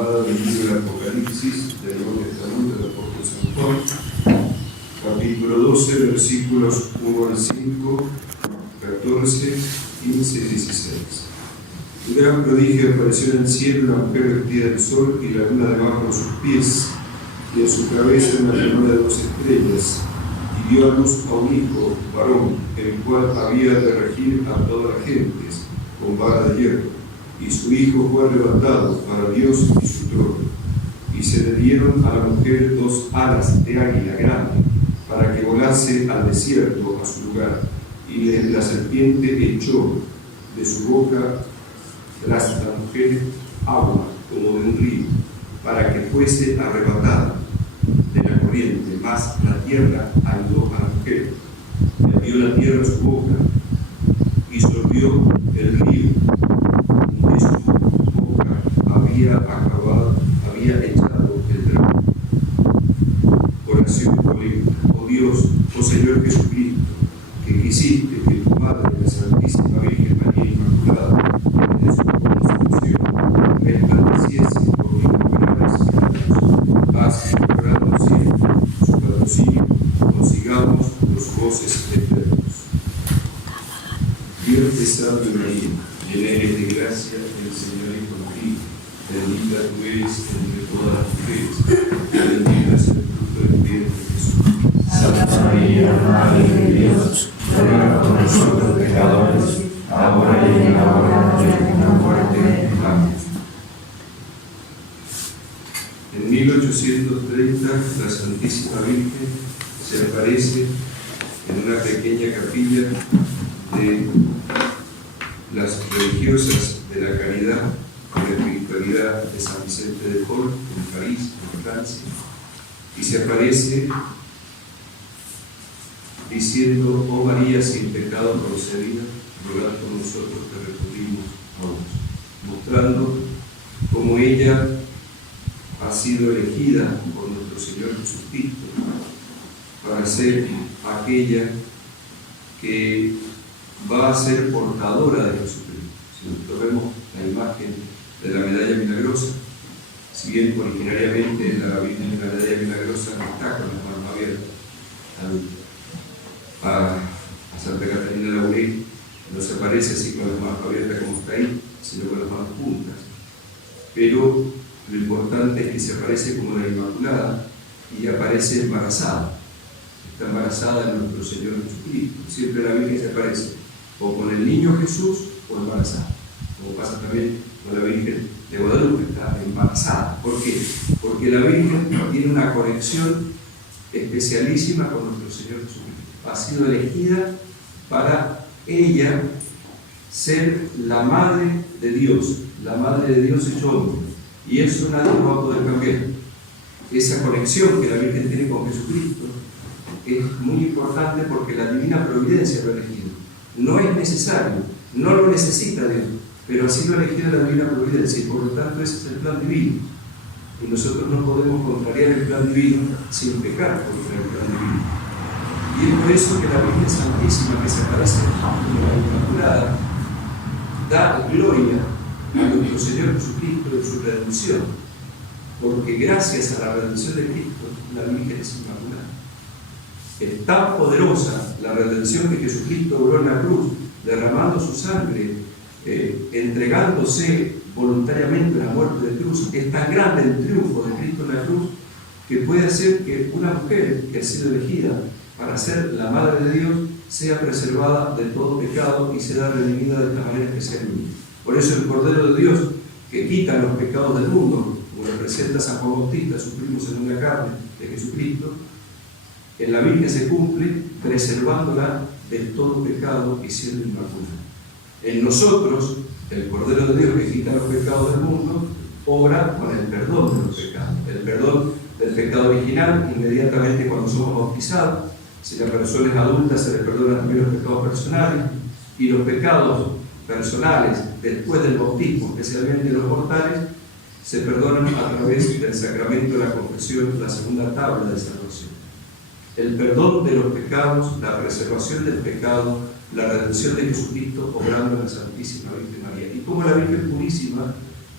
tomada del libro del Apocalipsis del Nuevo Testamento del apóstol San Juan, capítulo 12, versículos 1 al 5, 14, 15 y 16. Un gran prodigio apareció en el cielo, una mujer vestida del sol y la luna debajo de sus pies, y en su cabeza una corona de 2 estrellas, y dio a luz a un hijo, varón, el cual había de regir a todas las gentes con vara de hierro. Y su hijo fue levantado para Dios y su trono. Y se le dieron a la mujer 2 alas de águila grande, para que volase al desierto a su lugar. Y la serpiente echó de su boca tras la mujer agua como de un río, para que fuese arrebatada de la corriente, mas la tierra ayudó a la mujer. Le dio la tierra su boca y sorbió el río de su boca había echado el dragón. Oración colecta. Oh Dios, oh Señor Jesucristo, que quisiste que tu Madre, la Santísima Virgen María Inmaculada, en su concepción, resplandeciese por innumerables años, haz que logrando siempre su patrocinio, consigamos los goces eternos. Dios te salve María, llena eres de gracia, el Señor es contigo, bendita tú eres entre todas las mujeres, y bendito es el fruto del vientre Jesús. Santa María, Madre de Dios, ruega por nosotros pecadores, ahora y en la hora de nuestra muerte. Amén. En 1830, la Santísima Virgen se aparece en una pequeña capilla de las religiosas de la caridad y la espiritualidad de San Vicente de Paul, en París, en Francia, y se aparece diciendo: oh María sin pecado concebida, rogad por nosotros que recurrimos a vos, mostrando cómo ella ha sido elegida por nuestro Señor Jesucristo para ser aquella que va a ser portadora de Jesucristo. Si nosotros vemos la imagen de la medalla milagrosa, si bien originariamente la medalla milagrosa no está con las manos abiertas, a Santa Catalina Laurel no se aparece así con las manos abiertas como está ahí, sino con las manos juntas. Pero lo importante es que se aparece como la Inmaculada y aparece embarazada. Está embarazada de nuestro Señor Jesucristo. Siempre la Virgen se aparece o con el niño Jesús o embarazada. Como pasa también con la Virgen de Guadalupe, está embarazada. ¿Por qué? Porque la Virgen tiene una conexión especialísima con nuestro Señor Jesucristo. Ha sido elegida para ella ser la Madre de Dios, la Madre de Dios hecho hombre. Y eso nadie lo va a poder cambiar. Esa conexión que la Virgen tiene con Jesucristo es muy importante porque la divina providencia lo ha elegido. No es necesario, no lo necesita Dios, pero así lo ha elegido la divina providencia y por lo tanto ese es el plan divino. Y nosotros no podemos contrariar el plan divino sin pecar contra el plan divino. Y es por eso que la Virgen Santísima, que se aparece como la Inmaculada, da gloria a nuestro Señor Jesucristo en su redención, porque gracias a la redención de Cristo, la Virgen es Inmaculada. Es tan poderosa la redención que Jesucristo obró en la cruz, derramando su sangre, entregándose voluntariamente a la muerte de cruz. Es tan grande el triunfo de Cristo en la cruz que puede hacer que una mujer que ha sido elegida para ser la Madre de Dios sea preservada de todo pecado y sea redimida de esta manera especial. Por eso el Cordero de Dios, que quita los pecados del mundo, como representa San Juan Bautista, su primo según la carne de Jesucristo, en la Virgen se cumple preservándola de todo pecado y siendo inmaculada. En nosotros, el Cordero de Dios que quita los pecados del mundo, obra con el perdón de los pecados. El perdón del pecado original, inmediatamente cuando somos bautizados. Si la persona es adulta, se le perdonan también los pecados personales, y los pecados personales después del bautismo, especialmente los mortales, se perdonan a través del sacramento de la confesión, la segunda tabla de salvación. El perdón de los pecados, la preservación del pecado, la redención de Jesucristo obrando en la Santísima Virgen María. Y como la Virgen Purísima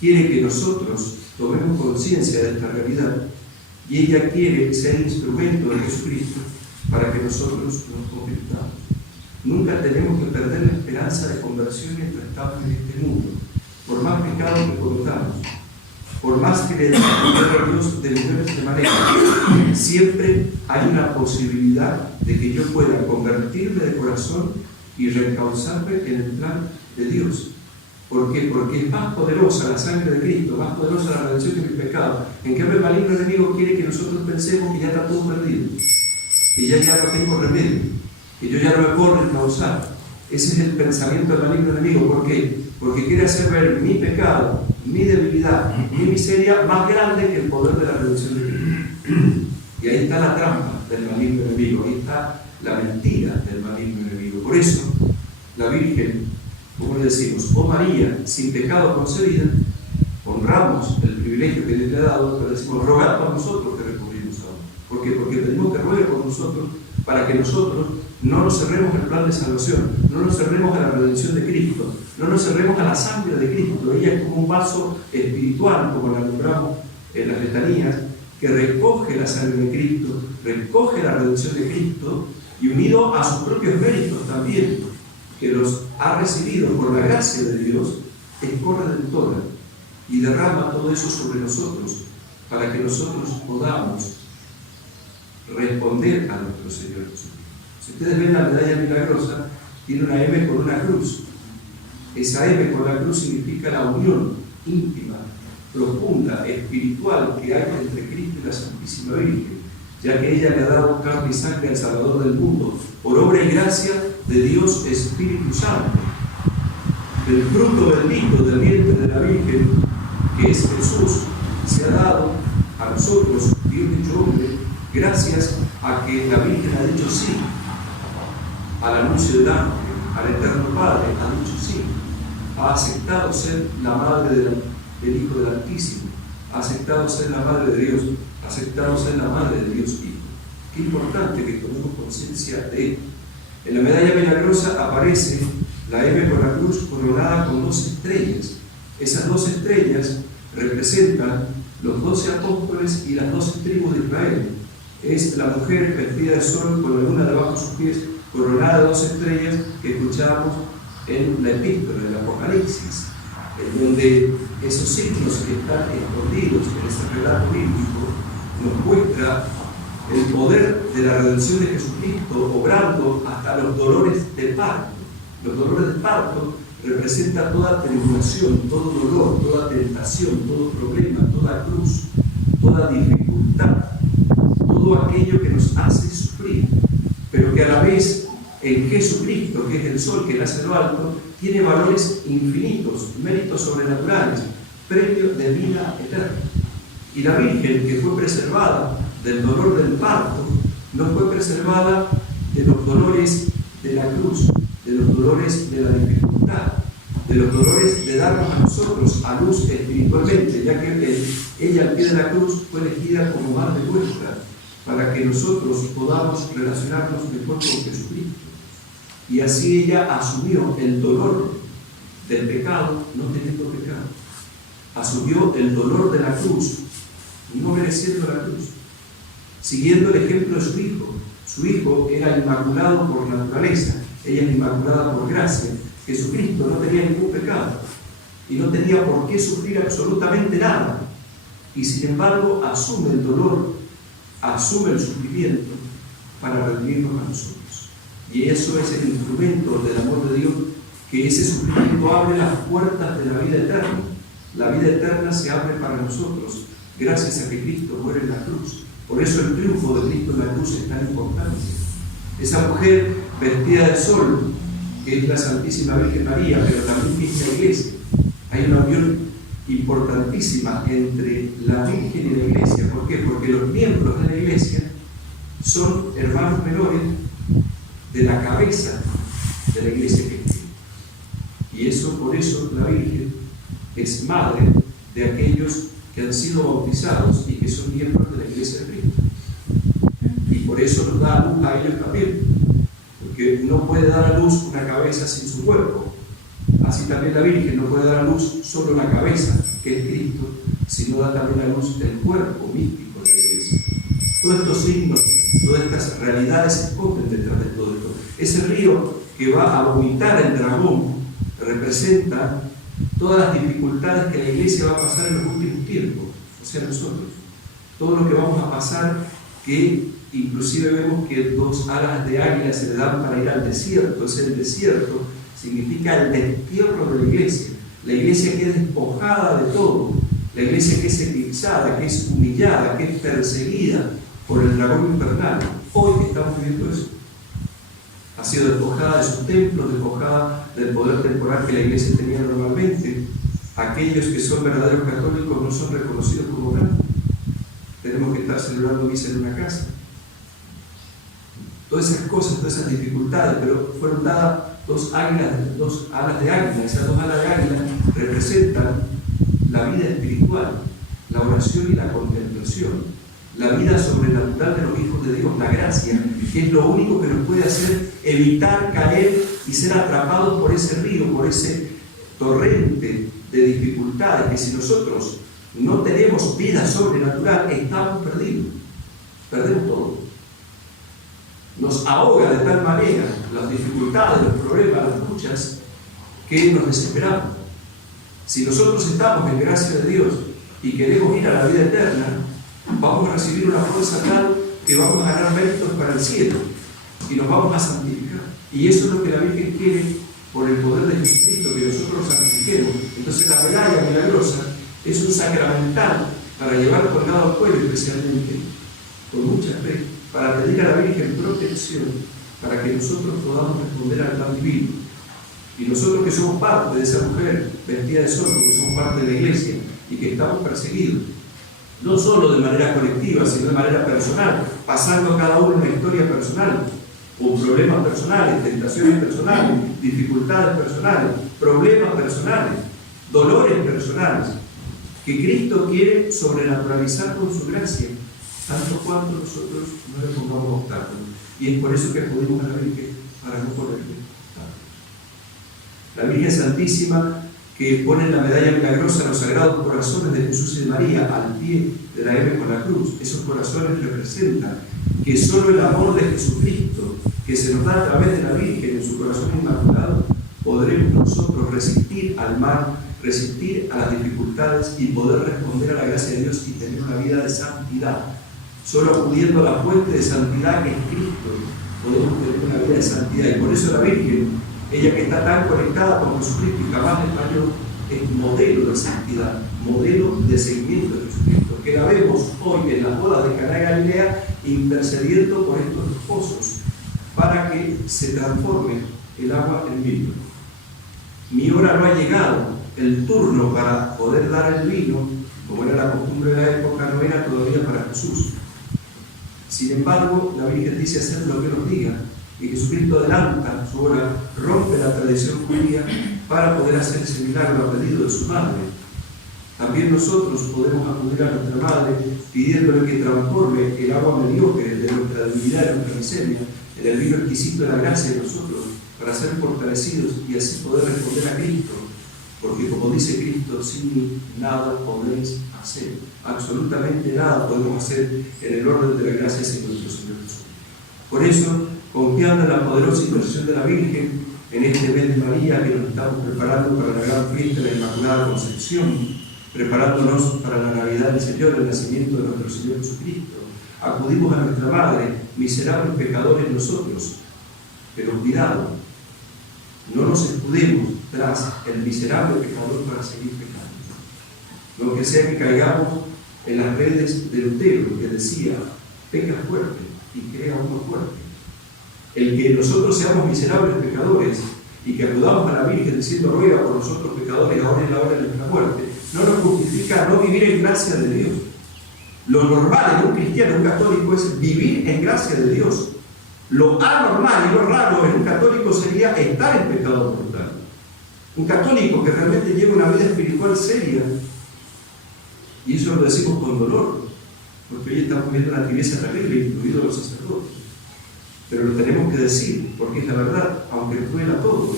quiere que nosotros tomemos conciencia de esta realidad y ella quiere ser instrumento de Jesucristo para que nosotros nos convirtamos. Nunca tenemos que perder la esperanza de conversión mientras estamos en este mundo, por más pecados que cometamos, por más que le demos a Dios de millones de maneras, siempre hay una posibilidad de que yo pueda convertirme de corazón y reencauzarme en el plan de Dios. ¿Por qué? Porque es más poderosa la sangre de Cristo, más poderosa la redención de mis pecados. En cambio, el maligno enemigo quiere que nosotros pensemos que ya está todo perdido, que ya no tengo remedio, que yo ya no me puedo reencauzar. Ese es el pensamiento del maligno enemigo. ¿Por qué? Porque quiere hacer ver mi pecado, mi debilidad, mi miseria más grande que el poder de la redención de Cristo. Y ahí está la trampa del maligno enemigo, ahí está la mentira del maligno enemigo. Por eso, la Virgen, como le decimos, oh María, sin pecado concebida, honramos el privilegio que Dios le ha dado, pero decimos, rogad por nosotros que recurrimos a Él. ¿Por qué? Porque pedimos que ruegue por nosotros para que nosotros no nos cerremos al plan de salvación, no nos cerremos a la redención de Cristo, no nos cerremos a la sangre de Cristo. Ella es como un vaso espiritual, como la nombramos en las letanías, que recoge la sangre de Cristo, recoge la redención de Cristo y unido a sus propios méritos también, que los ha recibido por la gracia de Dios, es corredentora y derrama todo eso sobre nosotros para que nosotros podamos responder a nuestro Señor Jesucristo. Si ustedes ven la medalla milagrosa, tiene una M con una cruz. Esa M con la cruz significa la unión íntima, profunda, espiritual que hay entre Cristo y la Santísima Virgen, ya que ella le ha dado carne y sangre al Salvador del mundo, por obra y gracia de Dios Espíritu Santo. El fruto bendito del vientre de la Virgen, que es Jesús, se ha dado a nosotros, Dios hecho hombre, gracias a que la Virgen ha dicho sí al anuncio del ángel, al Eterno Padre, ha dicho sí, ha aceptado ser la madre del Hijo del Altísimo, ha aceptado ser la madre de Dios, ha aceptado ser la madre de Dios Hijo. Qué importante que tomemos conciencia de él. En la medalla milagrosa aparece la M con la cruz coronada con 2 estrellas. Esas 2 estrellas representan los 12 apóstoles y las 12 tribus de Israel. Es la mujer vestida de sol con la luna debajo de sus pies, coronada de 2 estrellas que escuchábamos en la epístola del Apocalipsis, en donde esos signos que están escondidos en ese relato bíblico nos muestra el poder de la redención de Jesucristo obrando hasta los dolores de parto. Los dolores de parto representan toda tribulación, todo dolor, toda tentación, todo problema, toda cruz, toda dificultad, todo aquello que nos hace sufrir, pero que a la vez en Jesucristo, que es el sol que nace de lo alto, tiene valores infinitos, méritos sobrenaturales, premios de vida eterna. Y la Virgen, que fue preservada del dolor del parto, no fue preservada de los dolores de la cruz, de los dolores de la dificultad, de los dolores de darnos a nosotros a luz espiritualmente, ya que ella al pie de la cruz fue elegida como madre nuestra, para que nosotros podamos relacionarnos mejor con Jesucristo. Y así ella asumió el dolor del pecado, no teniendo pecado. Asumió el dolor de la cruz, no mereciendo la cruz, siguiendo el ejemplo de su hijo. Su hijo era inmaculado por naturaleza, ella es inmaculada por gracia. Jesucristo no tenía ningún pecado y no tenía por qué sufrir absolutamente nada. Y sin embargo asume el dolor, asume el sufrimiento para redimirnos a nosotros. Y eso es el instrumento del amor de Dios, que ese sufrimiento abre las puertas de la vida eterna. La vida eterna se abre para nosotros gracias a que Cristo muere en la cruz. Por eso el triunfo de Cristo en la cruz es tan importante. Esa mujer vestida de sol, que es la Santísima Virgen María, pero también es la Iglesia. Hay una unión importantísima entre la Virgen y la Iglesia. ¿Por qué? Porque los miembros de la Iglesia son hermanos menores de la cabeza de la Iglesia cristiana. Y eso, por eso, la Virgen es madre de aquellos que han sido bautizados y que son miembros de la Iglesia de Cristo. Y por eso nos da a luz a ellos también, porque no puede dar a luz una cabeza sin su cuerpo. Así también la Virgen no puede dar a luz solo una cabeza, que es Cristo, sino da también a luz el cuerpo místico de la Iglesia. Todos estos signos, todas estas realidades se esconden detrás de todo esto. Ese río que va a vomitar el dragón representa todas las dificultades que la Iglesia va a pasar en los últimos tiempos, o sea, nosotros. Todo lo que vamos a pasar, que inclusive vemos que 2 alas de águila se le dan para ir al desierto. El desierto significa el destierro de la Iglesia. La Iglesia que es despojada de todo, la Iglesia que es eclipsada, que es humillada, que es perseguida por el dragón infernal. Hoy estamos viviendo eso. Ha sido despojada de sus templos, despojada del poder temporal que la Iglesia tenía normalmente. Aquellos que son verdaderos católicos no son reconocidos como tal. Tenemos que estar celebrando misa en una casa. Todas esas cosas, todas esas dificultades, pero fueron dadas 2 alas de águila. Esas 2 alas de águila representan la vida espiritual, la oración y la contemplación, la vida sobrenatural de los hijos de Dios, la gracia, que es lo único que nos puede hacer evitar caer y ser atrapados por ese río, por ese torrente de dificultades, que si nosotros no tenemos vida sobrenatural, estamos perdidos, perdemos todo. Nos ahoga de tal manera las dificultades, los problemas, las luchas, que nos desesperamos. Si nosotros estamos en gracia de Dios y queremos ir a la vida eterna, vamos a recibir una fuerza tal que vamos a ganar méritos para el cielo y nos vamos a santificar. Y eso es lo que la Virgen quiere por el poder de Jesucristo, que nosotros nos santifiquemos. Entonces la medalla milagrosa es un sacramental para llevar colgado al cuello, especialmente, con mucha fe, para pedir a la Virgen protección, para que nosotros podamos responder al plan divino. Y nosotros que somos parte de esa mujer vestida de sol, porque somos parte de la Iglesia y que estamos perseguidos, no solo de manera colectiva, sino de manera personal, pasando cada uno una historia personal, con problemas personales, tentaciones personales, dificultades personales, problemas personales, dolores personales, que Cristo quiere sobrenaturalizar con su gracia, tanto cuanto nosotros no le pongamos obstáculos. Y es por eso que acudimos a la Virgen, para no ponerle obstáculos. La Virgen Santísima, que pone la medalla milagrosa a los sagrados corazones de Jesús y de María al pie de la M con la cruz. Esos corazones representan que solo el amor de Jesucristo, que se nos da a través de la Virgen en su corazón inmaculado, podremos nosotros resistir al mal, resistir a las dificultades y poder responder a la gracia de Dios y tener una vida de santidad. Solo acudiendo a la fuente de santidad que es Cristo, podemos tener una vida de santidad. Y por eso la Virgen, ella que está tan conectada con Jesucristo y jamás le falló, es modelo de santidad, modelo de seguimiento de Jesucristo, que la vemos hoy en las bodas de Caná de Galilea intercediendo por estos esposos para que se transforme el agua en vino. Mi hora no ha llegado, el turno para poder dar el vino, como era la costumbre de la época, no era todavía para Jesús. Sin embargo, la Virgen dice hacer lo que nos diga, y Jesucristo adelanta su hora, rompe la tradición judía para poder hacer ese milagro a pedido de su madre. También nosotros podemos acudir a nuestra madre pidiéndole que transforme el agua mediocre de nuestra debilidad, de nuestra miseria, en el vino exquisito de la gracia de nosotros, para ser fortalecidos y así poder responder a Cristo. Porque como dice Cristo, sin mí nada podéis hacer, absolutamente nada podemos hacer en el orden de la gracia de nuestro Señor Jesús. Por eso, confiando en la poderosa intercesión de la Virgen, en este mes de María que nos estamos preparando para la gran fiesta de la Inmaculada Concepción, preparándonos para la Navidad del Señor, el nacimiento de nuestro Señor Jesucristo, acudimos a nuestra Madre, miserables pecadores nosotros, pero cuidado, no nos escudemos tras el miserable pecador para seguir pecando. No que sea que caigamos en las redes de Lutero, que decía, peca fuerte y crea uno fuerte. El que nosotros seamos miserables pecadores y que acudamos a la Virgen diciendo ruega por nosotros pecadores ahora en la hora de nuestra muerte, no nos justifica no vivir en gracia de Dios. Lo normal en un cristiano, un católico, es vivir en gracia de Dios. Lo anormal y lo raro en un católico sería estar en pecado mortal. Un católico que realmente lleva una vida espiritual seria, y eso lo decimos con dolor, porque hoy estamos viendo una tibieza terrible, incluidos los sacerdotes. Pero lo tenemos que decir, porque es la verdad, aunque nos duela a todos.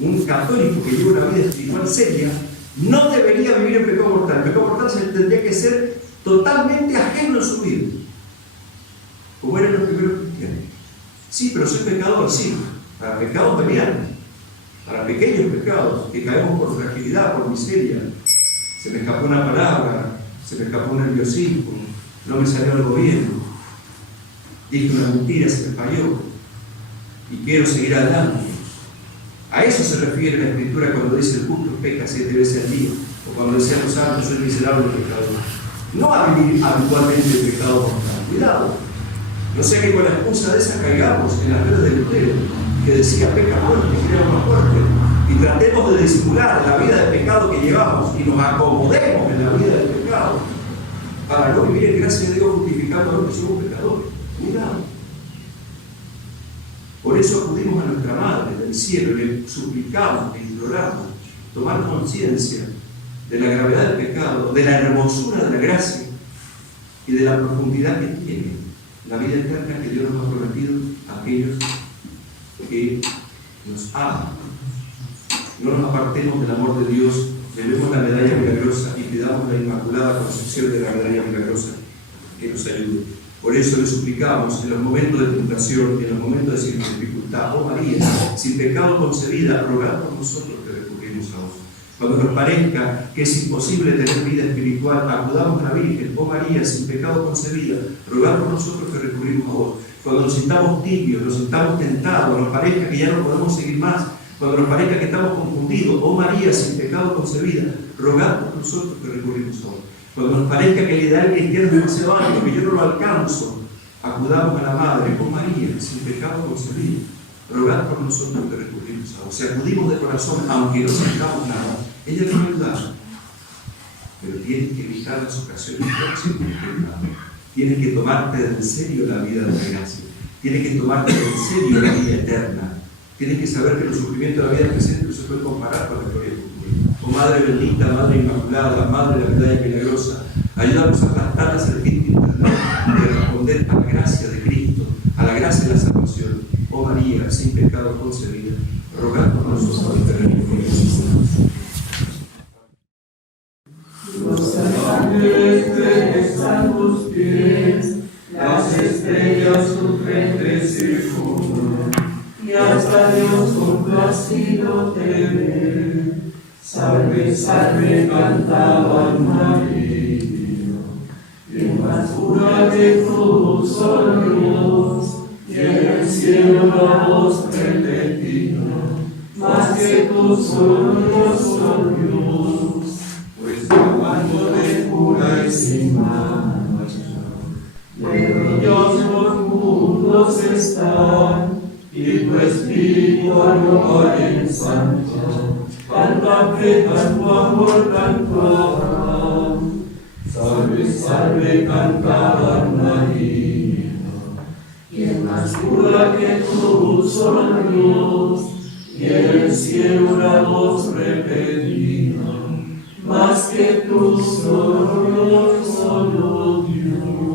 Un católico que lleva una vida espiritual seria no debería vivir en pecado mortal. El pecado mortal se tendría que ser totalmente ajeno en su vida, como eran los primeros cristianos. Sí, pero soy pecador, sí, para pecados veniales, para pequeños pecados, que caemos por fragilidad, por miseria. Se me escapó una palabra, se me escapó un nerviosismo, no me salió algo bien, dije una mentira, se me falló, y quiero seguir adelante. A eso se refiere la Escritura cuando dice el justo peca 7 veces al día, o cuando decía los santos, soy miserable pecador. No a vivir habitualmente el pecado mortal. Cuidado, no sea que con la excusa de esa caigamos en las redes del Lutero, que decía peca muerte, que queremos más fuerte, y tratemos de disimular la vida de pecado que llevamos y nos acomodemos en la vida del pecado para no vivir en gracia de Dios justificando a los que somos pecadores. Cuidado. Por eso acudimos a nuestra Madre del cielo y le suplicamos, le imploramos tomar conciencia de la gravedad del pecado, de la hermosura de la gracia y de la profundidad que tiene la vida eterna que Dios nos ha prometido a aquellos que nos aman. No nos apartemos del amor de Dios, llevemos la medalla milagrosa y pidamos la Inmaculada Concepción de la medalla milagrosa que nos ayude. Por eso le suplicamos en los momentos de tentación y en los momentos de dificultad: oh María, sin pecado concebida, rogad por nosotros que recurrimos a vos. Cuando nos parezca que es imposible tener vida espiritual, acudamos a la Virgen: oh María, sin pecado concebida, rogad por nosotros que recurrimos a vos. Cuando nos sintamos tibios, nos sintamos tentados, nos parezca que ya no podemos seguir más, cuando nos parezca que estamos confundidos: oh María, sin pecado concebida, rogad por nosotros que recurrimos a vos. Cuando nos parezca que el ideal cristiano es demasiado alto, que yo no lo alcanzo, acudamos a la Madre: oh María, sin pecado concebida, rogad por nosotros que recurrimos a vos. Si acudimos de corazón, aunque no sintamos nada, ella nos ayuda. Pero tienes que evitar las ocasiones próximas del pecado. Tienes que tomarte en serio la vida de la gracia. Tienes que tomarte en serio la vida eterna. Tienes que saber que los sufrimientos de la vida presente no se pueden comparar con la gloria futura. Oh Madre bendita, Madre Inmaculada, Madre de la medalla milagrosa, ayúdanos a aplastar la serpiente infernal y a responder a la gracia de Cristo, a la gracia de la salvación. Oh María, sin pecado concebida, rogad por nosotros que recurrimos. Los ángeles besan tus pies, las estrellas tu frente circundan, y hasta Dios complacido te ve. Salve, salve, cantaban María, y más pura que tú, solo Dios, y en el cielo la voz repetida, más que tú, solo Dios, pues cuando de pura y sin mancha, de brillosos mundos están, y tu espíritu amor ensancha. Canta que tanto amor cantaba, salve, salve, cantaba María. Quien más pura que tú, solo Dios, y en el cielo una voz repetida, más que tú, solo Dios, solo Dios.